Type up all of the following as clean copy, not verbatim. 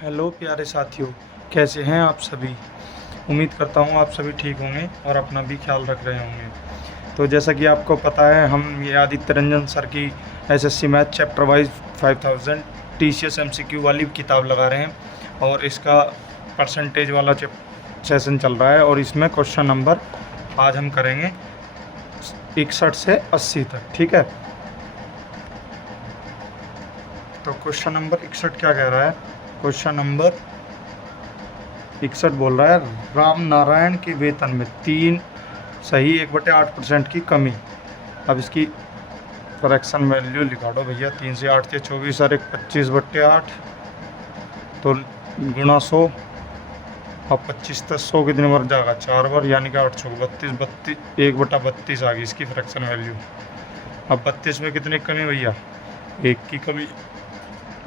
Hello प्यारे साथियों, कैसे हैं आप सभी। उम्मीद करता हूँ आप सभी ठीक होंगे और अपना भी ख्याल रख रहे होंगे। तो जैसा कि आपको पता है, हम ये आदित्य रंजन सर की SSC math chapter wise 5000 TCS MCQ वाली किताब लगा रहे हैं और इसका परसेंटेज वाला सेशन चल रहा है और इसमें क्वेश्चन नंबर आज हम करेंगे 61 से 80 तक। ठीक है, तो क्वेश्चन नंबर 61 क्या कह रहा है। क्वेश्चन नंबर 61 बोल रहा है, राम नारायण के वेतन में 3 सही 1/8% की कमी। अब इसकी करेक्शन वैल्यू लिखा दो भैया। 3 से 8 से 24 और 1 25/8 तो गुणा 100। अब 25 तक 100 कितने बार जाएगा, 4 बार, यानी कि 8 100 32 1/32 आ गई इसकी फ्रैक्शन वैल्यू। अब 32 में कितने की कमी भैया, 1 की कमी,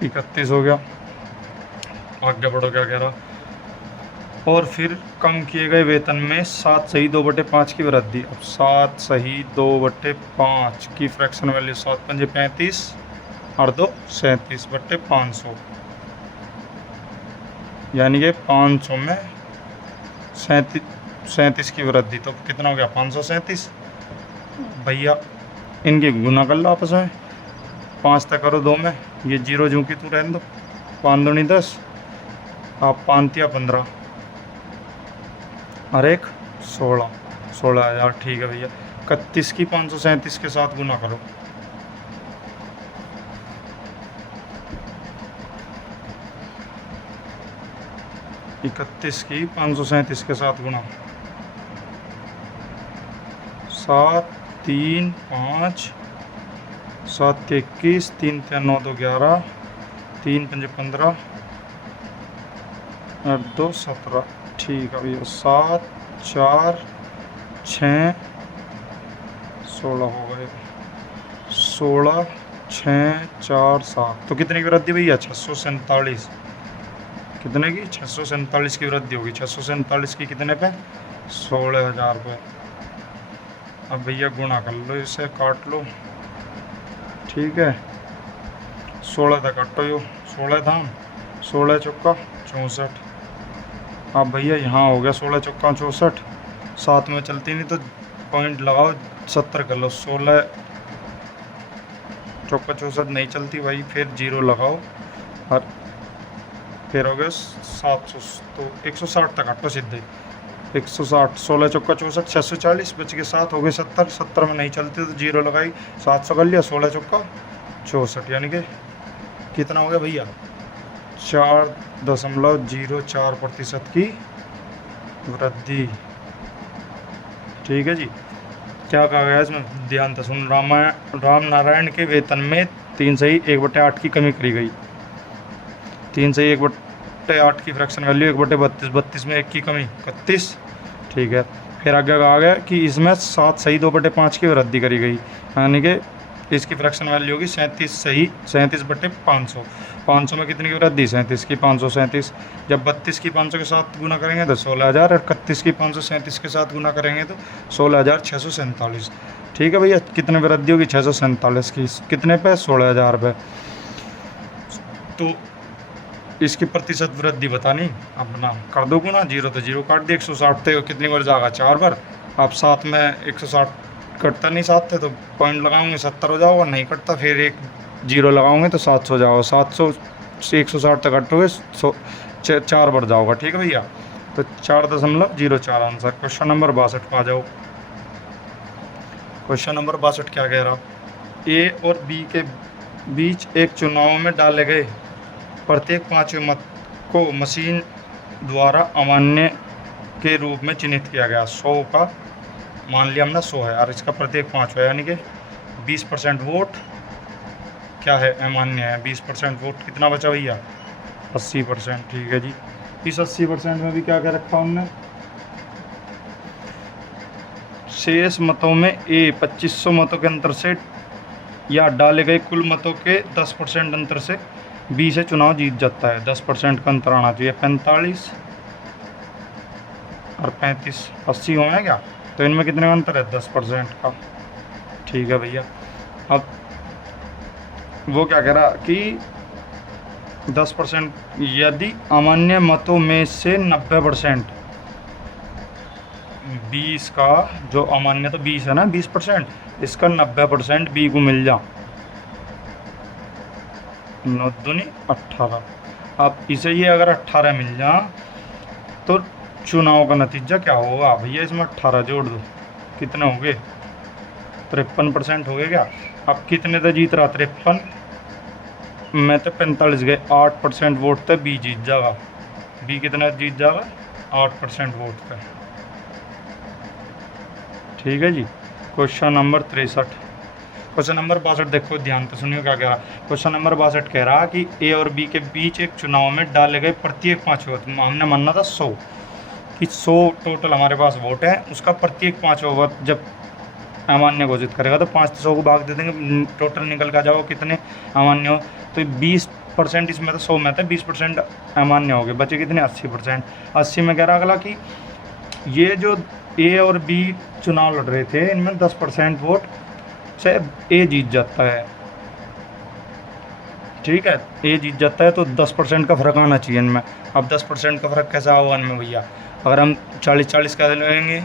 31 हो गया। आगे बढ़ो, क्या कह रहा। और फिर कम किए गए वेतन में 7 सही 2/5 की वृद्धि। अब 7 सही 2/5 की फ्रैक्शन वैल्यू 7 पंजे 35 और 2 37/500, यानी कि 500 में 37 की वृद्धि। तो कितना हो गया, 537 भैया। इनकी गुना कर लो आपस में, 5 तक करो 2 में, ये 0 जूँ की तू रहने दो, 5 दूनी 10, आप 5 या 15 और 1 16,000। ठीक है भैया। 31 की 537 के साथ गुना करो। इकतीस की 537 के साथ गुना, 7 3 5 7 21 3 3 9 2 11 3 5 15 और 2 17। ठीक है भैया। 7 4 6 16 हो गए, 16 6 4 7। तो कितने की वृद्धि भैया, 647। कितने की, 647 की वृद्धि होगी। 647 की कितने पे, 16,000 पे। अब भैया गुणा कर लो, इसे काट लो। ठीक है, 16 था काटो यो, 16 था, 16 चौका 64। अब भैया यहाँ हो गया 16 चौका 64, साथ में चलती नहीं तो पॉइंट लगाओ, 70 कर लो। 16 चौका 64 नहीं चलती भाई, फिर 0 लगाओ और फिर हो गया 700। तो 160 तक काटो सीधे, 160। 16 चौका 64 640 बच के 7 हो गए 70। 70 में नहीं चलती तो 0 लगाई, 700 कर लिया। 16 चौका 64, यानी कि कितना हो गया भैया, 4.04% की वृद्धि। ठीक है जी। क्या कहा गया इसमें, ध्यान से सुन। राम नारायण के वेतन में 3 सही 1/8 की कमी करी गई। 3 सही 1/8 की फ्रैक्शन वैल्यू 1/32, 32 में 1 की कमी 31। ठीक है, फिर आगे कहा गया कि इसमें 7 सही 2/5 की वृद्धि करी गई, यानी कि इसकी फ्रैक्शन वैल्यू होगी 37 सही 37/500। 500 में कितनी की वृद्धि, 37 की 537। जब 32 की 500 के साथ गुना करेंगे तो 16,000 और 31 की 537 के साथ गुना करेंगे तो 16,647। ठीक है भैया। कितने वृद्धि होगी, 647 की, कितने पे, 16,000 पे। तो इसकी प्रतिशत वृद्धि बतानी, अपना कर दो गुना, 0 तो 0 काट दिया, 160 थे कितनी बार जाएगा, 4 बार। आप 7 में 160 कटता नहीं, 7 थे तो पॉइंट लगाओगे 70 हो जाओगे, नहीं कटता फिर 1 0 लगाओगे तो 700 जाओ, 700 से 160 तक कटोगे 4 बार जाओगा। ठीक है भैया। तो 4.04 आंसर। क्वेश्चन नंबर 62 पे आ जाओ। क्वेश्चन नंबर 62 क्या कह रहा, ए और बी के बीच एक चुनाव में डाले गए प्रत्येक 5 मत को मशीन द्वारा अमान्य के रूप में चिन्हित किया गया। 100 का मान लिया हमने 100 है और इसका प्रत्येक 5 है, यानी कि 20% वोट क्या है, अमान्य है। 20% वोट कितना बचा भैया, 80%। ठीक है जी। इस 80% में भी क्या क्या रखा हमने, शेष मतों में ए 2500 मतों के अंतर से या डाले गए कुल मतों के 10% अंतर से बी से चुनाव जीत जाता है। 10% का अंतर आना चाहिए। 45 और 35 80 हो गया क्या, तो इनमें कितने का अंतर है, 10% का। ठीक है भैया। अब वो क्या कह रहा कि 10%, यदि अमान्य मतों में से 90%, 20 का जो अमान्य तो 20 है ना, 20%, इसका 90% बी को मिल जा, 9 दूनी 18। अब इसे ये अगर 18 मिल जा तो चुनाव का नतीजा क्या होगा भैया, इसमें 18 जोड़ दो, कितने हो गए, 53% हो गए क्या। अब कितने तो जीत रहा, 53 में तो 45 गए, 8% वोट थे, बी जीत जाएगा। बी कितना जीत जाएगा, 8% वोट पे। ठीक है जी। Question number 63। क्वेश्चन नंबर 62 देखो ध्यान से सुनियो क्या कह रहा। क्वेश्चन नंबर 62 कह रहा कि ए और बी के बीच एक चुनाव में डाले गए प्रत्येक 5 वोट, हमने मानना था 100 कि 100 टोटल हमारे पास वोट है, उसका प्रत्येक 5 वोट जब अमान्य घोषित करेगा तो 5 100 को भाग दे देंगे, टोटल निकल का जाओ कितने अमान्य हो। तो 20% इसमें तो 100 में था, 20% अमान्य हो गए, बचे कितने 80%। 80 में कह रहा अगला कि ये जो ए और बी चुनाव लड़ रहे थे इनमें 10% वोट से ए जीत जाता है। ठीक है, ए जीत जाता है तो 10% का फ़र्क आना चाहिए इनमें। अब 10% का फ़र्क कैसा होगा इनमें भैया, अगर हम 40-40 का लेंगे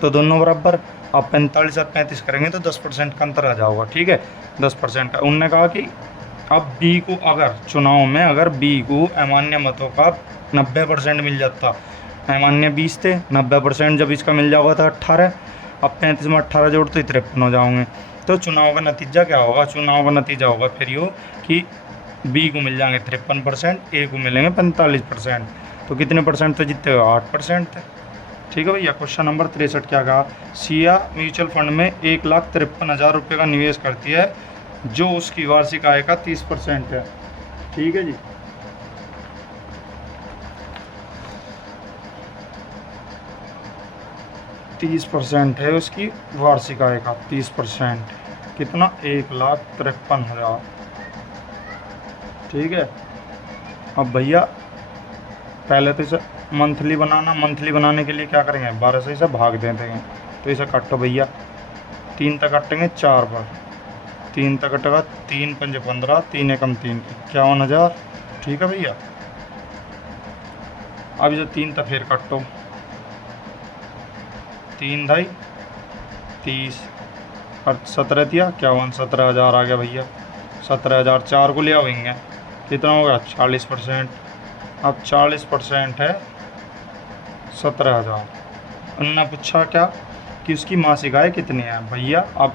तो दोनों बराबर, अब 45 और 35 करेंगे तो 10% का अंतर आ जाएगा। ठीक है, 10% का। उनने कहा कि अब बी को अगर चुनाव में अगर बी को अमान्य मतों का 90% मिल जाता, अमान्य 20 थे, 90% जब इसका मिल जाएगा तो 18, अब 35 में 18 जोड़ तो 53 हो जाओगे। तो चुनाव का नतीजा क्या होगा, चुनाव का नतीजा होगा फिर यूँ कि बी को मिल जाएंगे 53%, ए को मिलेंगे 45%। तो कितने परसेंट थे जीतते हुए, 8% थे। ठीक है भैया। क्वेश्चन नंबर 63 क्या कहा, सिया म्यूचुअल फंड में 1,53,000 रुपये का निवेश करती है जो उसकी वार्षिक आय का 30% है। ठीक है जी। तीस % है उसकी वार्षिक आय का, 30%, कितना, 1,53,000। ठीक है। अब भैया पहले तो इसे मंथली बनाना, मंथली बनाने के लिए क्या करेंगे, 12 से इसे भाग दे देंगे। तो इसे काटो भैया, 3 तक काटेंगे 4 बार, 3 तक कटेगा, 3 पंजे 15, 3 एकम 3, 51,000। ठीक है भैया। अब इसे 3 तक फिर काटो, 3 ढाई 30 और 17 दिया 51, 17,000 आ गया भैया। 17,000 4 को ले आएंगे, कितना होगा, 40%। अब 40% है 17,000। उन्होंने पूछा क्या कि उसकी मासिक आय कितनी है भैया। अब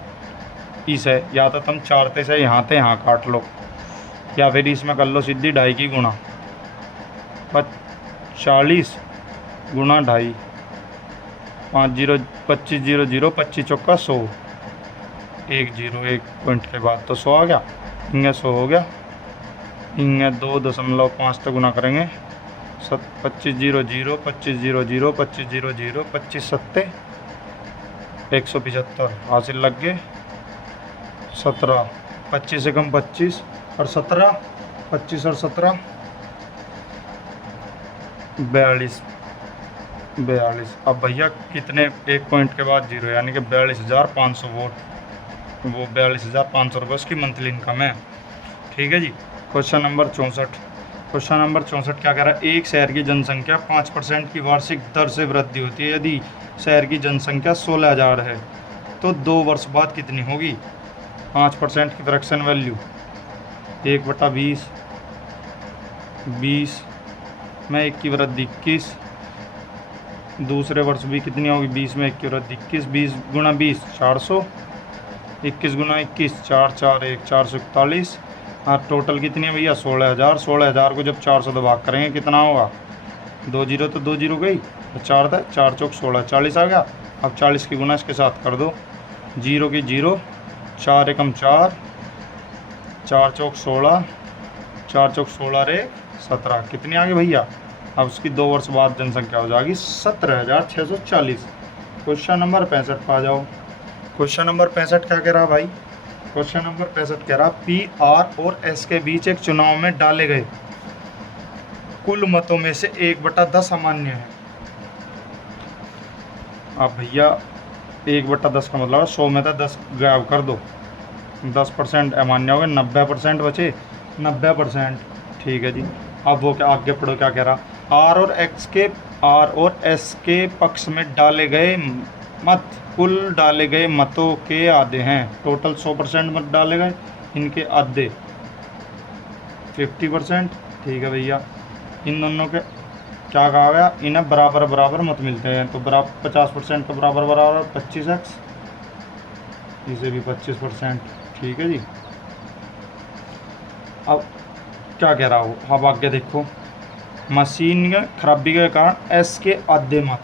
इसे या तो तुम 4 से यहाँ थे यहाँ काट लो, या फिर इसमें कर लो सीधी 2.5 की गुणा, 40 गुणा 2.5, 5 0 25 0 0, 25 चौका 100, 1 0 1 पॉइंट के बाद तो 100 आ गया, इनका 100 हो गया, इनका 2.5 तक गुना करेंगे, 25 0 0 25 0 0 25 0 0 25 7 175 हासिल लग गए। 17, 25 से कम 25 और 17, 25 और 17 42। अब भैया कितने, 1 पॉइंट के बाद 0, यानी कि 42,500 वोट, वो 42,500 रुपये उसकी मंथली इनकम है। ठीक है जी। Question number 64। क्वेश्चन नंबर 64 क्या कह रहा है, एक शहर की जनसंख्या 5% की वार्षिक दर से वृद्धि होती है। यदि शहर की जनसंख्या 16,000 है तो 2 वर्ष बाद कितनी होगी। 5% की फ्रैक्शन वैल्यू 1/20, 20 में 1 की वृद्धि 21, दूसरे वर्ष भी कितनी होगी, 20 में 1 की वृद्धि 21, 20 गुणा 20 400, 21 गुणा 21 4 4 1 441। हाँ, टोटल कितनी है भैया, 16,000। 16,000 को जब 400 से भाग करेंगे कितना होगा, 2 जीरो तो 2 जीरो गई, 4 था, 4 चौक 16, 40 आ गया। अब 40 की गुना इसके साथ कर दो, 0 की 0, 4 एकम 4, 4 चौक 16, 4 चौक 16 रे 17, कितनी आ गई भैया। अब उसकी 2 वर्ष बाद जनसंख्या हो जाएगी 17,640। क्वेश्चन नंबर 65 पर आ जाओ। क्वेश्चन नंबर 65 क्या कह रहा भाई, क्वेश्चन नंबर 65 कह रहा पी आर और एस के बीच एक चुनाव में डाले गए कुल मतों में से 1/10 अमान्य है। अब भैया 1/10 का मतलब 100 में था 10 गायब कर दो, 10% अमान्य हो गए, 90% बचे, 90%। ठीक है जी। अब वो क्या आगे पढ़ो क्या कह रहा, आर और एस के पक्ष में डाले गए मत कुल डाले गए मतों के आधे हैं। टोटल 100% मत डाले गए, इनके आधे 50%। ठीक है भैया, इन दोनों के क्या कहा गया, इन्हें बराबर बराबर मत मिलते हैं, तो बराबर 50% का बराबर बराबर 25x, इसे भी 25%। ठीक है जी। अब क्या कह रहा हो, अब आगे देखो, मशीन के खराबी के कारण एस के आधे मत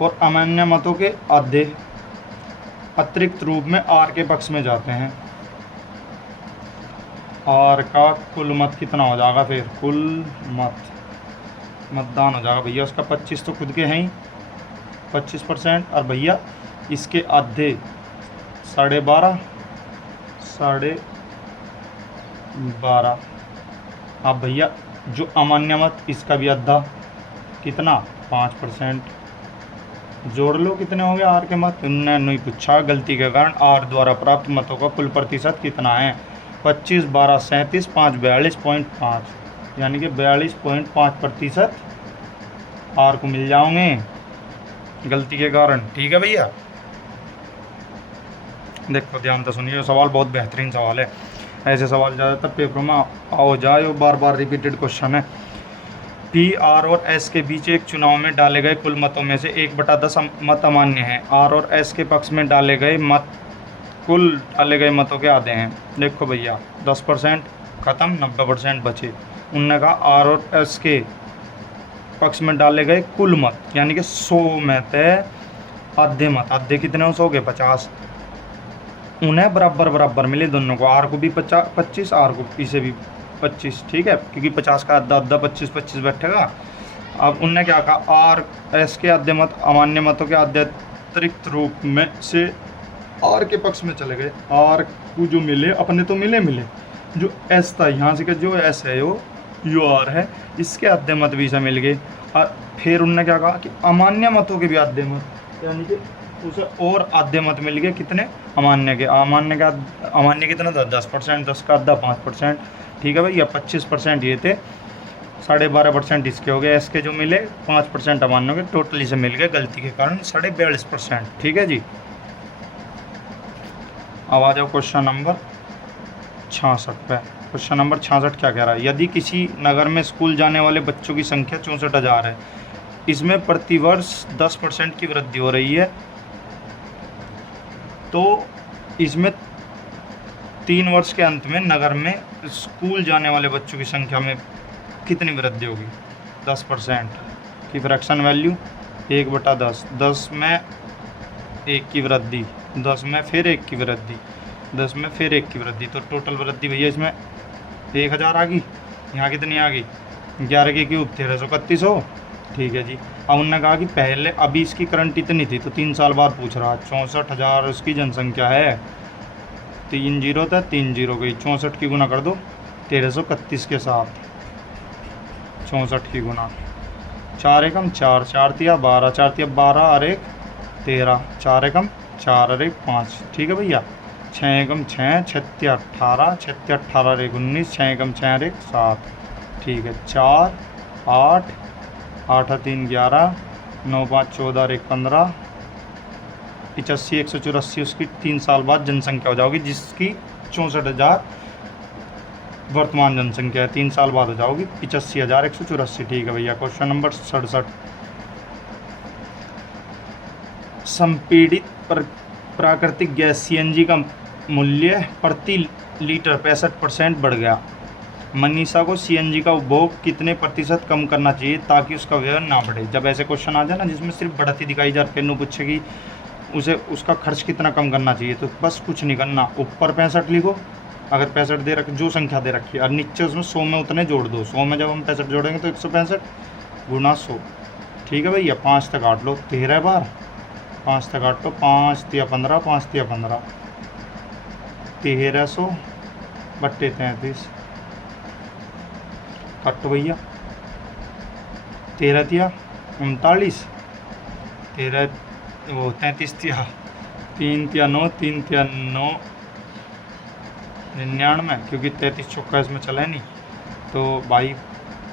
और अमान्य मतों के आधे अतिरिक्त रूप में आर के पक्ष में जाते हैं। आर का कुल मत कितना हो जाएगा, फिर कुल मतदान हो जाएगा भैया उसका 25 तो खुद के हैं ही 25%, और भैया इसके आधे 12.5। अब भैया जो अमान्य मत इसका भी आधा कितना 5%। जोड़ लो कितने हो गए आर के मत, उन्होंने नहीं पूछा, गलती के कारण आर द्वारा प्राप्त मतों का कुल प्रतिशत कितना है, 25, 12, 37, 5, 42.5, यानी कि 42.5% आर को मिल जाओगे गलती के कारण। ठीक है भैया, देखो ध्यान से सुनिए, सवाल बहुत बेहतरीन सवाल है, ऐसे सवाल ज़्यादातर पेपरों में आओ जाए और बार बार रिपीटेड क्वेश्चन है। पी, आर और एस के बीच एक चुनाव में डाले गए कुल मतों में से 1/10 मत अमान्य हैं। आर और एस के पक्ष में डाले गए मत कुल डाले गए मतों के आधे हैं। देखो भैया 10% ख़त्म, 90% बचे। उन्होंने कहा आर और एस के पक्ष में डाले गए कुल मत, यानी कि 100 में से आधे मत, आधे कितने हो, 100 के 50, उन्हें बराबर बराबर मिले दोनों को, आर को भी 25, आर को इसे भी 25। ठीक है, क्योंकि 50 का आधा आधा 25 बैठेगा। अब उनने क्या कहा, आर एस के आधे मत अमान्य मतों के आधे अतिरिक्त रूप में से आर के पक्ष में चले गए। आर को जो मिले अपने तो मिले, जो एस था यहाँ से जो एस है वो यू आर है, इसके आधे मत भी से मिल गए। और फिर उनने क्या कहा कि अमान्य मतों के भी आधे मत, यानी कि उसे और आधे मत मिल गए कितने, अमान्य के अमान्य कितना था 10%, 10 का आधा 5%। ठीक है भैया, 25% ये थे, 12.5% इसके हो गए, एस के जो मिले 5% अमान्य के, टोटली से मिल गए गलती के कारण 42.5%। ठीक है जी। अब आ जाओ क्वेश्चन नंबर 66 पे। क्वेश्चन नंबर 66 क्या कह रहा है, यदि किसी नगर में स्कूल जाने वाले बच्चों की संख्या 64,000 है, इसमें प्रतिवर्ष 10% की वृद्धि हो रही है, तो इसमें 3 वर्ष के अंत में नगर में स्कूल जाने वाले बच्चों की संख्या में कितनी वृद्धि होगी। 10% की फ्रैक्शन वैल्यू 1/10, 10 में 1 की वृद्धि, 10 में फिर 1 की वृद्धि, 10 में फिर 1 की वृद्धि, तो टोटल वृद्धि भैया इसमें 1000 आ गई। यहाँ कितनी आ गई, 11 की क्यूब 1331 हो। ठीक है जी। अब उन्होंने कहा कि पहले अभी इसकी करंट इतनी थी, तो 3 साल बाद पूछ रहा, 64,000 उसकी जनसंख्या है, 3 जीरो था, 3 जीरो गई, 64 की गुना कर दो 1331 के साथ, 64 की गुना, 4 एकम 4, 4 तिया 12, 4 तिया 12 और 1 13, 4 एकम 4 और 1 5। ठीक है भैया, 6 एकम 6, 6 तिया 18, 6 तिया 18 और 1 19, 6 एकम 6 और 1 7। ठीक है, 4 8, 8 3 11, 9 5 14 और 1 15, 85 184 उसकी 3 साल बाद जनसंख्या हो जाओगी, जिसकी 64,000 वर्तमान जनसंख्या है, 3 साल बाद हो जाओगी 85,184। ठीक है भैया। क्वेश्चन नंबर 67, संपीड़ित प्राकृतिक गैस सीएनजी का मूल्य प्रति लीटर 65% बढ़ गया। मनीषा को सीएनजी का उपभोग कितने प्रतिशत कम करना चाहिए ताकि उसका व्यय ना बढ़े। जब ऐसे क्वेश्चन आ जाए ना जिसमें सिर्फ बढ़ती दिखाई जा रही है, पूछेगी उसे उसका खर्च कितना कम करना चाहिए, तो बस कुछ नहीं करना, ऊपर 65 लिखो, अगर 65 दे रखी जो संख्या दे रखी है, और नीचे उसमें 100 में उतने जोड़ दो। 100 में जब हम 65 जोड़ेंगे तो 165 गुना 100। ठीक है भैया, 5 तक काट लो, 13 बार 5 तक काट लो, 5 तिया 15, 5 तिया 15, 1300 बट्टे 33 काटो भैया, 13 तिया 39, 13 वो 33 तिया 3 तिया 9, 3 तिया 9 99, क्योंकि 33 चौका इसमें चला है नहीं, तो भाई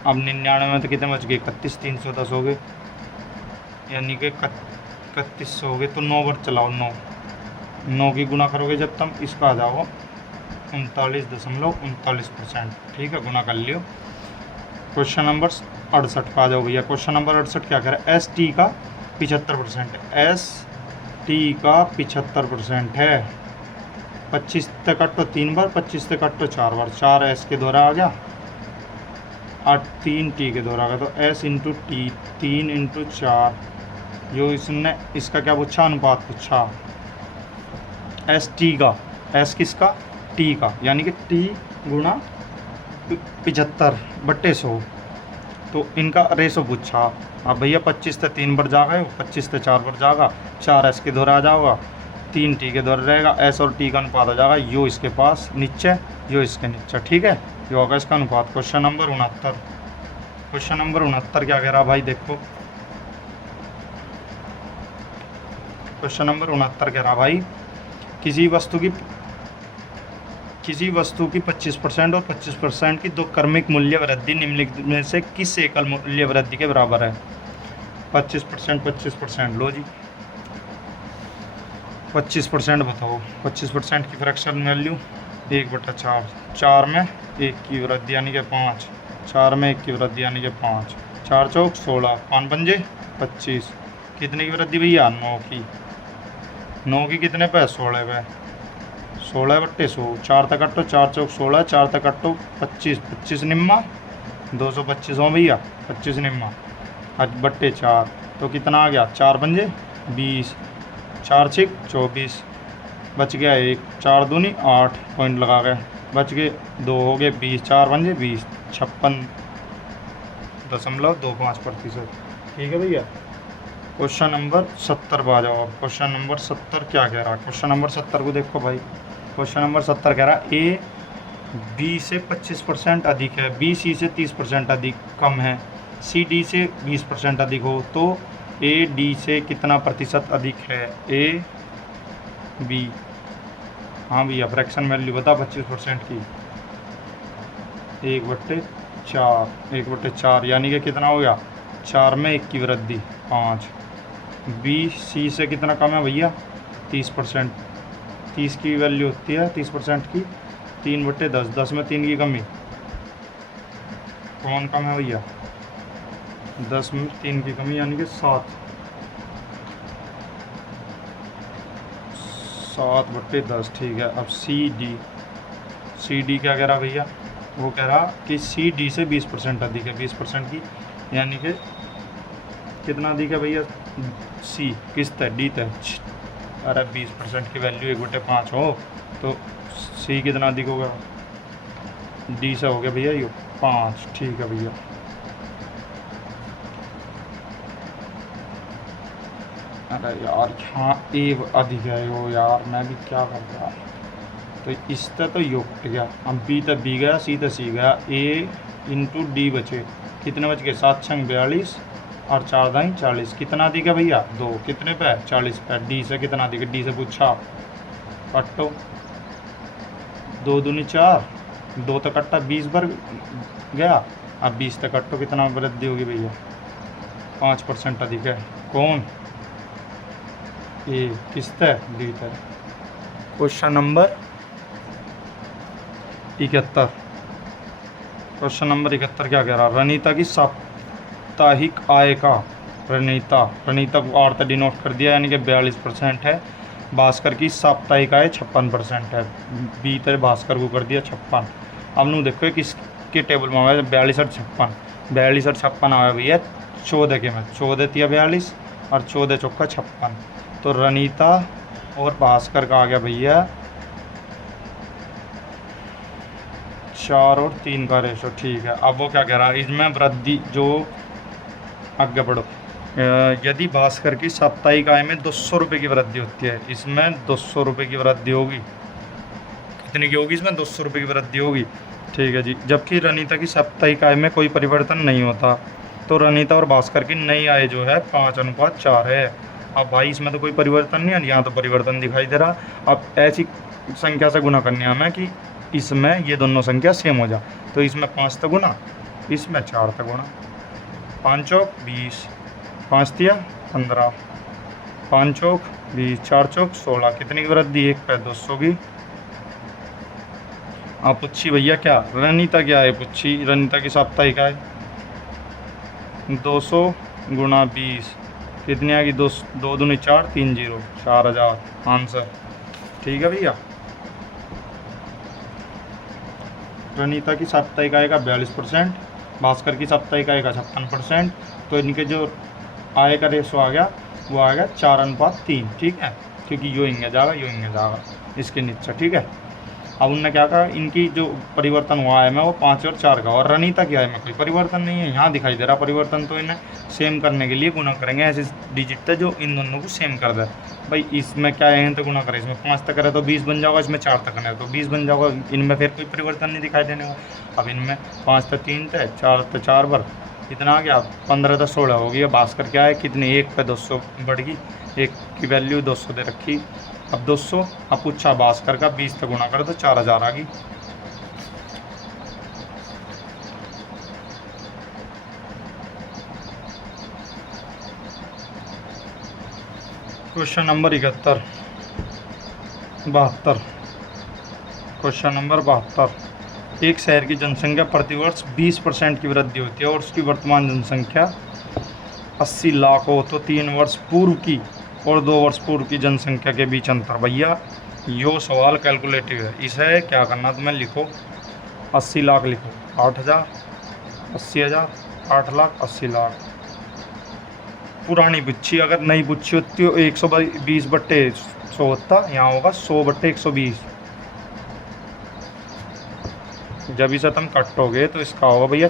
अब 99 में तो कितने बच गए, 31, 310 हो गए, यानी कि 3100 हो गए। तो 9 बार चलाओ, 9 की गुना करोगे जब तक इसका आ जाओ 39.39%। ठीक है, गुना कर लियो। क्वेश्चन नंबर 68 का आ जाओ भैया। क्वेश्चन नंबर 68 क्या कह रहा है, एस टी का 75% है, एस टी का 75% है। 25 से काटो 3 बार, 25 से काटो 4 बार, 4 एस के द्वारा आ गया, 8 3 टी के द्वारा आ गया। तो एस इंटू टी, 3 इंटू 4, जो इसने इसका क्या पूछा, अनुपात पूछा एस टी का, एस किसका, टी का, यानी कि टी गुणा 75/100। तो इनका रेशो पूछा। अब भैया 25 से 3 बार जागा, 25 से 4 बार जागा, 4 एस के द्वारा आ जाओगा, 3 टी के द्वारा रहेगा, एस और टी का अनुपात आ जाएगा, यो इसके पास नीचे, यो इसके नीचे। ठीक है, यो होगा इसका अनुपात। Question number 69। क्वेश्चन नंबर 69 क्या कह रहा भाई, देखो क्वेश्चन नंबर 69 कह रहा भाई, किसी वस्तु की 25% और 25% की दो क्रमिक मूल्य वृद्धि निम्नलिखित में से किस एकल मूल्य वृद्धि के बराबर है। 25% लो जी, 25% बताओ। 25% की फ्रैक्शन वैल्यू 1/4, 4 में 1 की वृद्धि यानी कि 5, 4 में 1 की वृद्धि यानी कि 5, 4 चौक 16, 5 पंजे 25, कितने की वृद्धि भैया, 9 की। 9 की कितने पे, 16 पे, 16/100, 4 तक कट्टो, 4 चौक 16, 4 तक कट्टो 25, 25 निम्मा 225 हो भैया, 25 निम्मा 8/4, तो कितना आ गया, 4 पंजे 20, 4 छिक 24, बच गया 1, 4 दूनी 8, पॉइंट लगा गए, बच गए 2, हो गए 20, 4 पंजे 20, 56.25%। ठीक है भैया। क्वेश्चन नंबर 70 पर आ जाओ आप। क्वेश्चन नंबर 70 क्या कह रहा है, क्वेश्चन नंबर 70 को देखो भाई। क्वेश्चन नंबर 70 कह रहा है, ए बी से 25% अधिक है, बी सी से 30% अधिक कम है, सी डी से 20% अधिक हो, तो ए डी से कितना प्रतिशत अधिक है, ए बी। हाँ भैया, फ्रैक्शन वैल्यू बता 25% की, 1/4, यानी कि कितना हो गया, 4 में 1 की वृद्धि 5। बी सी से कितना कम है भैया, 30%, 30 की वैल्यू होती है 30% की, 3/10, 10 में 3 की कमी, कौन कम है भैया, 10 में 3 की कमी यानी कि 7/10। ठीक है, अब सी डी क्या कह रहा भैया, वो कह रहा कि सी डी से 20% अधिक है, 20% की, यानी कि कितना अधिक है भैया, सी किस्त है, डी तय, अरे 20% की वैल्यू 1/5 हो तो सी कितना अधिक होगा, डी से हो गया भैया ये 5। ठीक है भैया, अरे यार हाँ ए अधिक है यो, यार मैं भी क्या कर रहा, तो इससे तो यो कट गया, हम बी तक बी गया, सी तक सी गया, ए इंटू डी बचे, कितने बच गए, 7 छंग 42 और 4 दाई 40, कितना अधिक है भैया, 2, कितने पे, 40 पे। डी से कितना अधिक है, डी से पूछा, कट्टो 2 दूनी 4, 2 तक कट्टा 20 बार गया, अब 20 तक कट्टो कितना वृद्धि होगी भैया, 5% अधिक है, कौन, ए किस्त है, डी है। Question number 71। क्वेश्चन नंबर 71 क्या कह रहा, रनीता की साप्ताहिक आय का, रनीता को आर तक डिनोट कर दिया यानी कि 42% है, भास्कर की साप्ताहिक आय 56% है, बी तरह भास्कर को कर दिया 56। अब नू देखो किसके टेबल में आया, 42 और 56, 42 और 56 आया भैया 14 के में, 14 तिया 42 और 14 चौका 56, तो रनीता और भास्कर का आ गया भैया 4 और 3 का रेशो। ठीक है, अब वो क्या कह रहा है, इसमें वृद्धि जो, आगे बढ़ो, यदि भास्कर की साप्ताहिक आय में 200 रुपये की वृद्धि होती है, इसमें 200 रुपये की वृद्धि होगी, कितनी की होगी, इसमें 200 रुपये की वृद्धि होगी। ठीक है जी, जबकि रनीता की साप्ताहिक आय में कोई परिवर्तन नहीं होता, तो रनीता और भास्कर की नई आय जो है 5:4 है। अब भाई इसमें तो कोई परिवर्तन नहीं है, यहाँ तो परिवर्तन दिखाई दे रहा। अब ऐसी संख्या से गुना करनी है हमें कि इसमें ये दोनों संख्या सेम हो जा। तो इसमें 5 तक गुना, इसमें 4 तक गुना। 5 चौक 20, 5 तिया 15, 5 चौक 20, 4 चौक 16। कितनी की वृद्धि? 1 पे 200 की। आप पुच्छी भैया क्या रणनीता क्या है? पुच्छी रणनीता की साप्ताहिक है 200 गुणा 20, कितनी आ गई? 2 दूनी 4, 3 0, 4000 आंसर। ठीक है भैया। रणनीता की साप्ताहिक आय का 42%, भास्कर की साप्ताहिक आय का 56%। तो इनके जो आय का रेशो आ गया वो आ गया 4:3। ठीक है, क्योंकि यो इंगे जाएगा, यो इंगे जाएगा इसके नीचे। ठीक है, अब उनने क्या कहा, इनकी जो परिवर्तन हुआ है में वो 5 और 4 का, और रणनीता की आय में कोई परिवर्तन नहीं है। यहाँ दिखाई दे रहा परिवर्तन, तो इन्हें सेम करने के लिए गुना करेंगे ऐसे डिजिट थे जो इन दोनों को सेम कर दे। भाई इसमें क्या है तो गुना करें, इसमें 5 तक है तो 20 बन जाएगा, इसमें 4 तक है तो 20 बन जाएगा। इनमें फिर कोई परिवर्तन नहीं दिखाई देने का। अब इनमें 5 तो 3 थे, 4 तो 4 बार इतना आ गया, 15 तो 16 हो गई। भास्कर क्या है कितने? 1 पे 200 बढ़ गई, 1 की वैल्यू 200 दे रखी। अब 200 अब पूछा भास्कर का, 20 तक गुना करो तो 4000 आ गई। Question number 72। Question number 72। एक शहर की जनसंख्या प्रतिवर्ष 20% की वृद्धि होती है और उसकी वर्तमान जनसंख्या 80 लाख हो, तो 3 वर्ष पूर्व की और 2 वर्ष पूर्व की जनसंख्या के बीच अंतर। भैया यो सवाल कैलकुलेटिव है, इसे क्या करना तुम्हें लिखो 80 लाख लिखो, 8000, 80,000, 8 लाख, 80 लाख। पुरानी पूछी, अगर नहीं पूछी होती हो 120/100 होता, यहाँ होगा 100/120। जब इसे तुम कटोगे तो इसका होगा भैया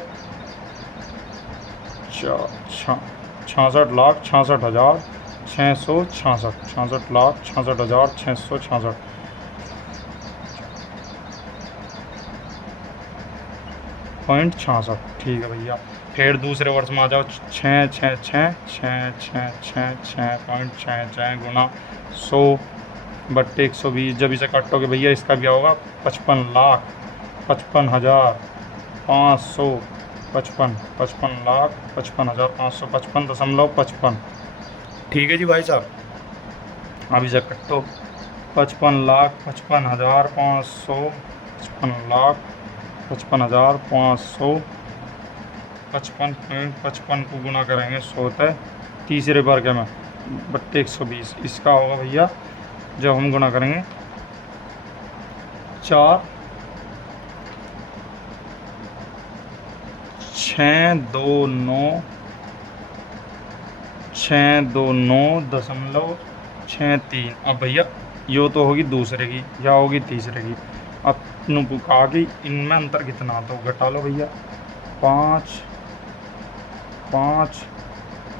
66,66,66,666, 66,66,66,666। पॉइंट 66। ठीक है भैया, फिर दूसरे वर्ष में आ जाओ 6,6,6,6,6,6,6.66 गुना 100/120। जब इसे काटोगे भैया इसका भी होगा 55,55,555, 55,55,555.55। ठीक है जी भाई साहब, अब इसे कटो 55,55,500, 55,55,500, 55.55 को गुना करेंगे 100 तय तीसरे बार के में 120। इसका होगा भैया जब हम गुना करेंगे 4 629.63। अब भैया यो तो होगी दूसरे की या होगी तीसरे की। अब कहा कि इनमें अंतर कितना, तो घटा लो भैया 5 5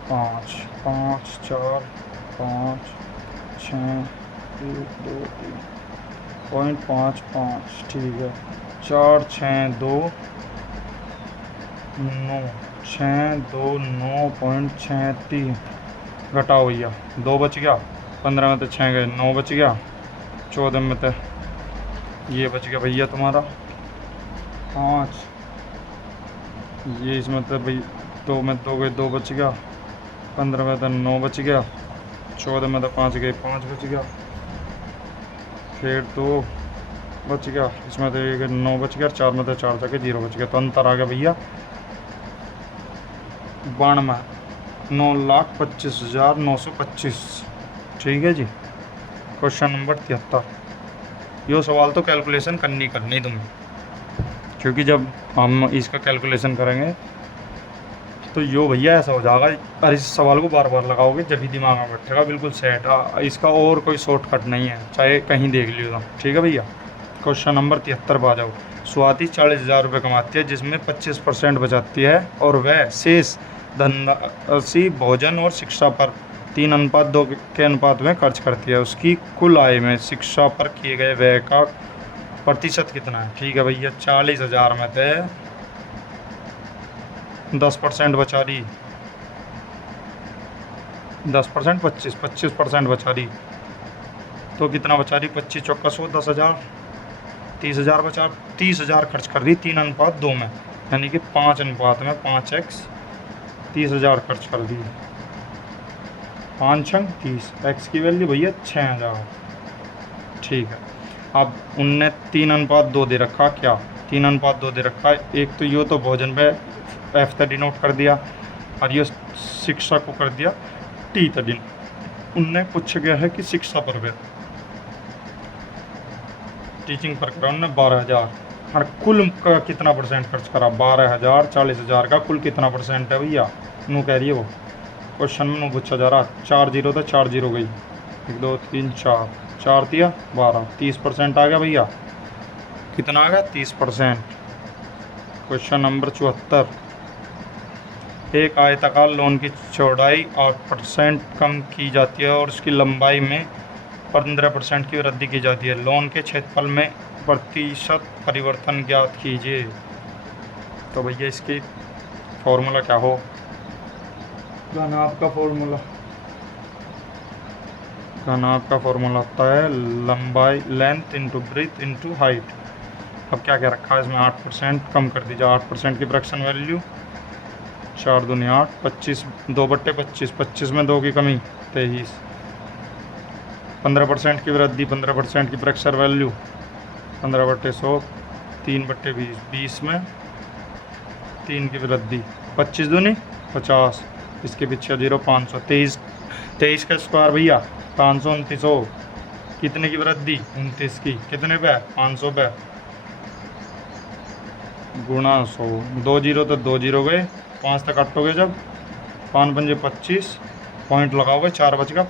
5 5 4 5 6 1 2 3.55। ठीक है, 4 6 2 9 6 2 9.63। घटाओ भैया, 2 बच गया, 15 में तो 6 गए, 9 बच गया, 14 में तो ये बच गया भैया तुम्हारा 5। ये इसमें तो भाई 2 में 2 गए, 2 बच गया, 15 में तो 9 बच गया, 14 में तो 5 गए, 5 बच गया, फिर 2 बच गया, इसमें तो ये 9 बच गया, 4 में तो 4 जाके 0 बच गया। तो अंतर आ गया भैया 92, 9,25,925। ठीक है जी। Question number 73। यो सवाल तो कैलकुलेशन करनी तुम्हें, क्योंकि जब हम इसका कैलकुलेशन करेंगे तो यो भैया ऐसा हो जाएगा, और इस सवाल को बार बार लगाओगे जब भी दिमाग में बैठेगा बिल्कुल सेट। इसका और कोई शॉर्टकट नहीं है, चाहे कहीं देख लियो। ठीक है भैया, क्वेश्चन नंबर 73 पर आ जाओ। स्वाति 40,000 रुपये कमाती है, जिसमें 25% बचाती है और वह शेष धनराशि भोजन और शिक्षा पर 3:2 के अनुपात में खर्च करती है। उसकी कुल आय में शिक्षा पर किए गए व्यय का प्रतिशत कितना है? ठीक है भैया, 40,000 में थे 10% बचा रही, 10% 25% बचा रही, तो कितना बचा रही? 25 चौका 100, 10,000। 30,000 बचा, 30,000 खर्च कर दी 3:2 में, यानी कि 5 अनुपात में 5x 30,000 खर्च कर दी, 5 छंग 30, x की वैल्यू भैया 6,000। ठीक है, अब उनने 3:2 दे रखा, क्या 3:2 दे रखा है। एक तो यो तो भोजन पे एफ तक डिनोट कर दिया और ये शिक्षा को कर दिया टी तक डिनोट। उनने पूछा गया है कि शिक्षा पर वे टीचिंग पर करा उन्होंने 12,000 और कुल का कितना परसेंट खर्च करा, 12,000, 40,000 का कुल कितना परसेंट है भैया, नू कह रही है वो क्वेश्चन में नू पूछा जा रहा। 4 जीरो तो 4 जीरो गई, 1 2 3 4, 4 दिया 12, 30% आ गया भैया, कितना आ गया 30%। क्वेश्चन नंबर 74, एक आयताकार लोन की चौड़ाई 8% कम की जाती है और उसकी लंबाई में 15% की वृद्धि की जाती है, लोन के क्षेत्रफल में प्रतिशत परिवर्तन ज्ञात कीजिए। तो भैया इसकी फॉर्मूला क्या हो, घनाभ का फॉर्मूला, घनाभ का फॉर्मूला होता है लंबाई, length into breadth into height. अब क्या क्या रखा है इसमें, 8% कम कर दीजिए, 8% की फ्रैक्शन वैल्यू 4 दूनी 8, 25 2/25, 25 में 2 की कमी 23, 15% की वृद्धि, 15% की फ्रैक्शन वैल्यू 15/100, 3/20, 20 में 3 की वृद्धि, 25 दूनी 50, इसके पीछे 0 500, 23 का स्क्वायर भैया 529 हो, कितने की वृद्धि 29 की, कितने पे 500 पे, गुणा 100, 2 जीरो तो 2 जीरो गए, 5 तक काटोगे जब 5 पंजे 25, पॉइंट लगाओगे 4 बच गया,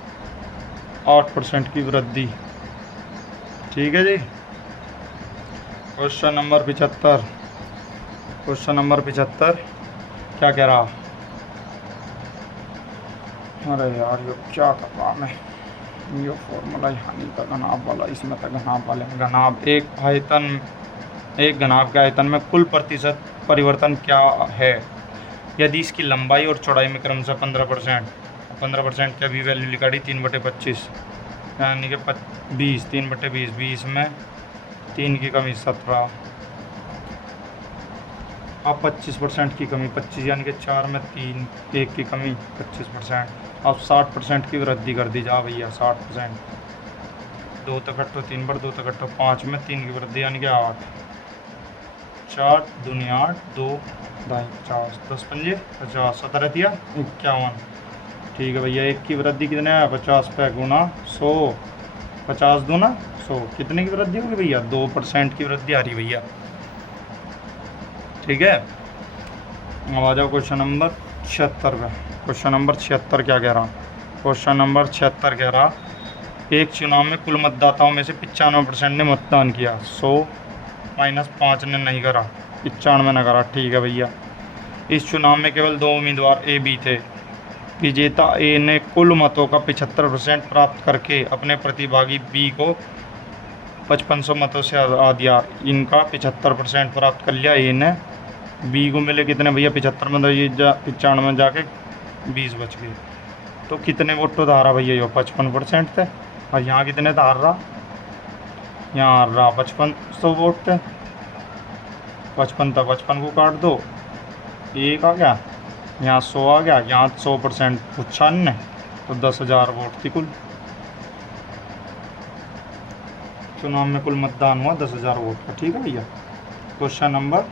8% की वृद्धि। ठीक है जी। क्वेश्चन नंबर 75, क्वेश्चन नंबर 75 क्या कह रहा, अरे यार ये क्या कर रहा मैं, ये फॉर्मूला यहाँ नहीं था घनाभ वाला, इसमें था घनाभ वाले में। घनाभ, एक घनाभ के आयतन में कुल प्रतिशत परिवर्तन क्या है यदि इसकी लंबाई और चौड़ाई में क्रमशः 15% की अभी वैल्यू लिखा दी 3/25, यानी कि 20, 3/20, 20 में 3 की कमी 17, अब 25% की कमी 25, यानी कि 4 में 3, 1 की कमी 25%, अब 60% की वृद्धि कर दी जा भैया, 60%, 2 तक कट्टो 3 पर 2 तक कट्टो 5 में 3 की वृद्धि, यानी कि 8, 4 दूनी 8, 2 ढाई 50, 10 पंजे 50, 17 दिया 51। ठीक है भैया, 1 की वृद्धि कितने है 50 पे गुना 100, 50 दूना 100, कितने की वृद्धि होगी भैया 2% की वृद्धि आ रही भैया। ठीक है, अब आ जाओ क्वेश्चन नंबर 76 पे। क्वेश्चन नंबर 76 क्या कह रहा, क्वेश्चन नंबर 76 कह रहा, एक चुनाव में कुल मतदाताओं में से 95% ने मतदान किया, 100 माइनस 5 ने नहीं करा, 95 ने करा। ठीक है भैया, इस चुनाव में केवल 2 उम्मीदवार ए बी थे, विजेता ए ने कुल मतों का 75% प्राप्त करके अपने प्रतिभागी बी को 5500 मतों से हरा दिया, इनका 75% प्राप्त कर लिया ए ने, बी को मिले कितने भैया 75 में, ये 95 में जाके 20 बच गए, तो कितने वोट तो धारा भैया ये 55% थे, और यहाँ कितने धार रहा, यहाँ हार रहा 5500 वोट थे, 55 था 55 को काट दो, 1 आ गया, यहाँ 100 आ गया, यहाँ 100% पूछा ने, तो 10,000 वोट थी कुल, चुनाव में कुल मतदान हुआ 10,000 वोट का। ठीक है भैया। क्वेश्चन नंबर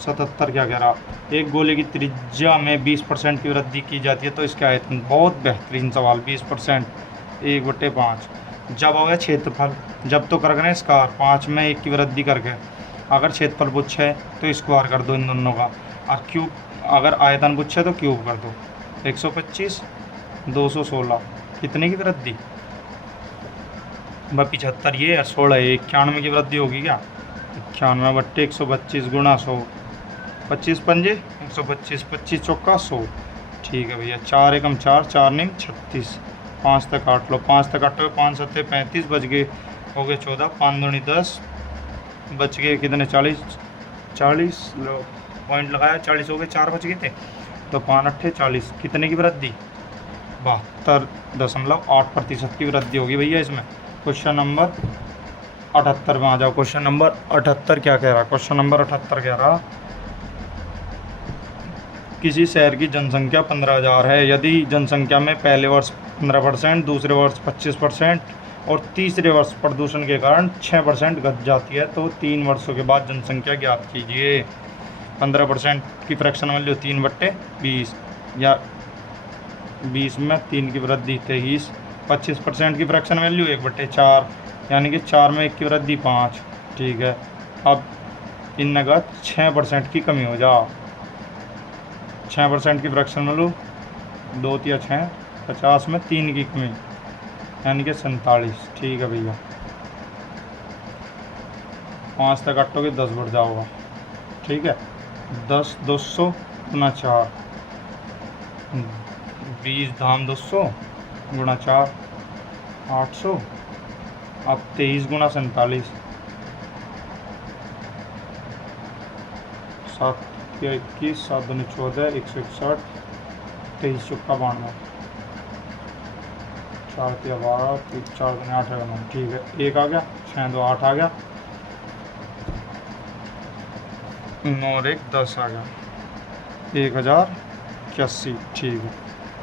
77 क्या कह रहा, एक गोले की त्रिज्या में 20% की वृद्धि की जाती है तो इसके आयतन, बहुत बेहतरीन सवाल, 20% 1/5, जब हो गया क्षेत्रफल, जब तो कर गए स्क्वायर, 5 में 1 की वृद्धि करके, अगर क्षेत्रफल पूछे तो स्क्वायर कर दो इन दोनों का, और क्यूब, अगर आयतन पूछे तो क्यूब कर दो, 125 216, कितने की वृद्धि 75, ये 16 है, 91 की वृद्धि होगी क्या, 91/125 गुणा 100, 25 पंजे 125, 25 चौका 100। ठीक है भैया, 4 एकम 4, 4 निम 36, 5 तक काट लो, 5 तक काटो, 5 सत्ते 35 बच गए, हो गए 14, 5 दूनी 10, बच गए कितने 40 लो, पॉइंट लगाया 40 हो गए, 4 बच गए थे, तो 5 अट्ठे 40, कितने की वृद्धि 72.8% की वृद्धि होगी भैया इसमें। क्वेश्चन नंबर 78 में आ जाओ। क्वेश्चन नंबर 78 क्या कह रहा? क्वेश्चन नंबर 78 कह रहा किसी शहर की जनसंख्या 15,000 है। यदि जनसंख्या में पहले वर्ष 15%, दूसरे वर्ष 25% और तीसरे वर्ष प्रदूषण के कारण 6% घट जाती है तो 3 वर्षों के बाद जनसंख्या ज्ञात कीजिए। 15% की फ्रैक्शन वैल्यू 3/20 या 20 में 3 की वृद्धि 23। 25% की फ्रैक्शन वैल्यू 1/4 यानी कि 4 में 1 की वृद्धि 5। ठीक है, अब इन नगद 6% की कमी हो जा। 6% की फ्रैक्शन वैल्यू 2 या 6, 50 में 3 की कमी यानी कि 47। ठीक है भैया, 5 तक काटोगे 10 बढ़ जाओगा। ठीक है, 10 200 गुना 4, 20 धाम 200 गुना 4 800। अब 23 गुना 47, 7 या 21, 7 दूनी 14, 161, 23 चौका 92, 4 या 12, 4 दूनी 8 है 9। ठीक है, 1 आ गया, 6 2 8 आ गया, 9 और 1 10 आ गया, 1081। ठीक है,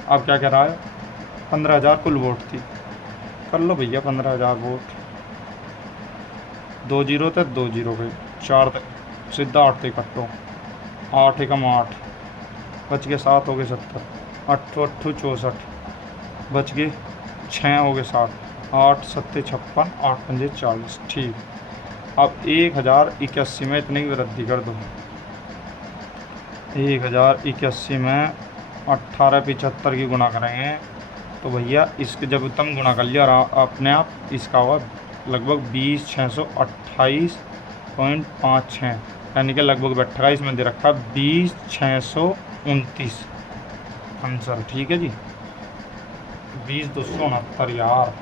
अब क्या कह रहा है? 15,000 कुल वोट थी। कर लो भैया 15,000 वोट। 2 जीरो थे, 2 जीरो गए, 4 तक सीधा 8 तक कट्टो, 8 एकम 8 बच गए, 7 हो गए 70, 8 8 64 बच गए, 6 हो गए 60, 8 7 56, 8 5 40। ठीक, अब 1081 में इतने की वृद्धि कर दो। 1081 में 1875 की गुना करेंगे तो भैया इसके जब तुम गुणा कर लिया और अपने आप इसका हुआ लगभग 20,628.56 यानी कि लगभग 28 में दे रखा 20,629 आंसर। ठीक है जी, 20,269 यार,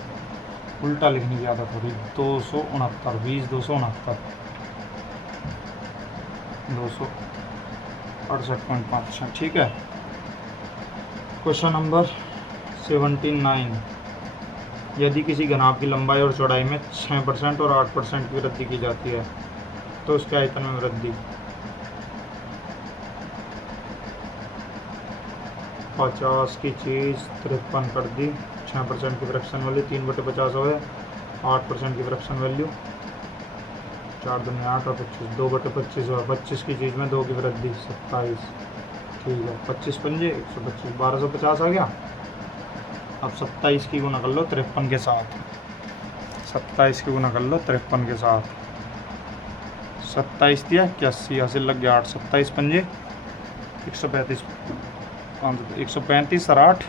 उल्टा लिखने की आदत हो रही। 269, 20,269, 268.56। ठीक है, क्वेश्चन नंबर 79, यदि किसी घनाभ की लंबाई और चौड़ाई में 6% और 8% की वृद्धि की जाती है तो उसके आयतन में वृद्धि 50 की चीज़ 53 कर दी। 6% की फ्रैक्शन वैल्यू 3/50 हो गए। 8% की फ्रैक्शन वैल्यू 4 दूनी 8 और 25, 2/25 हुआ। 25 की चीज़ में 2 की वृद्धि 27। ठीक है, 25 पंजे 125, 1250 आ गया। अब 27 की गुना कर लो 53 के साथ, 27 की गुना कर लो 53 के साथ। 27 दिया 81, हासिल लग गया 8, 27 पंजे 135, 135 और 8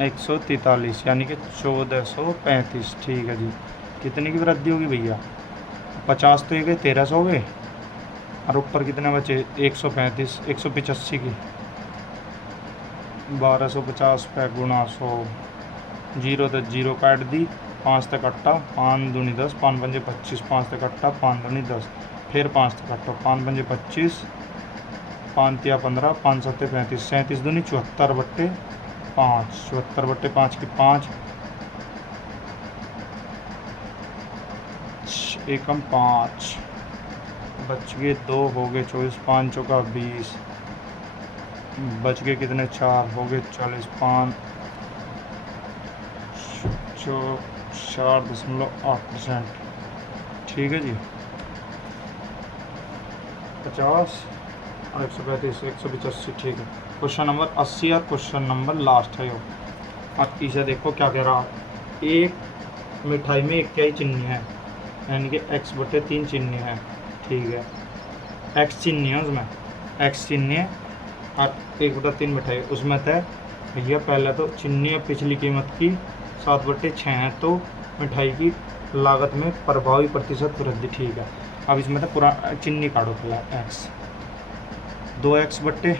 143 यानी कि 1435। ठीक है जी, कितने की वृद्धि होगी भैया? 50 तो ये गए, 1300 हो गए और ऊपर कितने बचे? 135, 185 की 1250 पे गुणा 100, 0 तक 0 काट दी, 5 तक कट्टा, 5 दूनी 10, 5 पंजे 25, 5 तक कट्टा, 5 दूनी 10, फिर 5 तक कट्टा, 5 पंजे 25, 5 तिया 15, 5 सत्ते 35, 37 दूनी 74/5, 74/5 की 5, एकम 5 बच गए, 2 हो गए 24, 5 चौका 20 बच गए कितने? 4 हो गए 40, 5 4.8%। ठीक है जी, 50 और 135, 185। ठीक है, क्वेश्चन नंबर 80 और क्वेश्चन नंबर लास्ट है। अब इसे देखो क्या कह रहा है। एक मिठाई में एक क्या ही चिन्ह है यानी कि x/3 चिन्ह है। ठीक है, x चिन्ह है उसमें, x चिन्ह है और 1/3 मिठाई उसमें था भैया। पहले तो चिन्ह पिछली कीमत की 7/6 है तो मिठाई की लागत में प्रभावी प्रतिशत वृद्धि। ठीक है, अब इसमें तो पूरा चिन्ह काटो पहला x, 2x/3।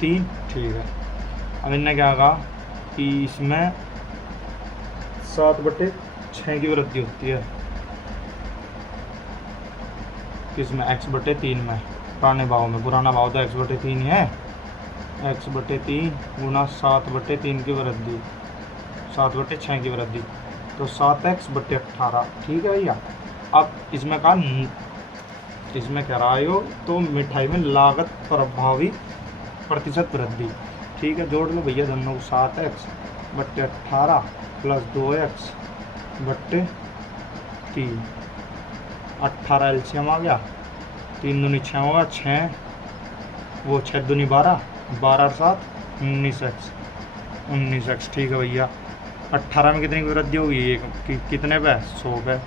ठीक है, अब इन्हें क्या कहा कि इसमें 7/6 की वृद्धि होती है किसमें? x/3 में। पुराने भाव में, पुराना भाव तो x/3 ही है। x/3 गुना 7/3 की वृद्धि 7/6 की वृद्धि, तो 7x/18। ठीक है भैया। अब इसमें कहा इसमें कह रहा है हो तो मिठाई में लागत प्रभावी प्रतिशत वृद्धि। ठीक है, जोड़ लो भैया दोनों को। 7x/18 plus 2x/3। 18 एलसीएम आ गया, 3 दूनी 6 होगा, 6 वो 6 दूनी 12, 12 और 7 19x। ठीक है भैया। 18 में कितनी की वृद्धि होगी? एक कितने पे? 100 पे।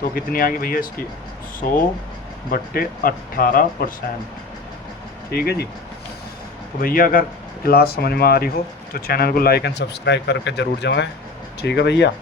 तो कितनी आ गई भैया इसकी? 100/18%। ठीक है जी। तो भैया अगर क्लास समझ में आ रही हो तो चैनल को लाइक एंड सब्सक्राइब करके ज़रूर जाएं। ठीक है भैया।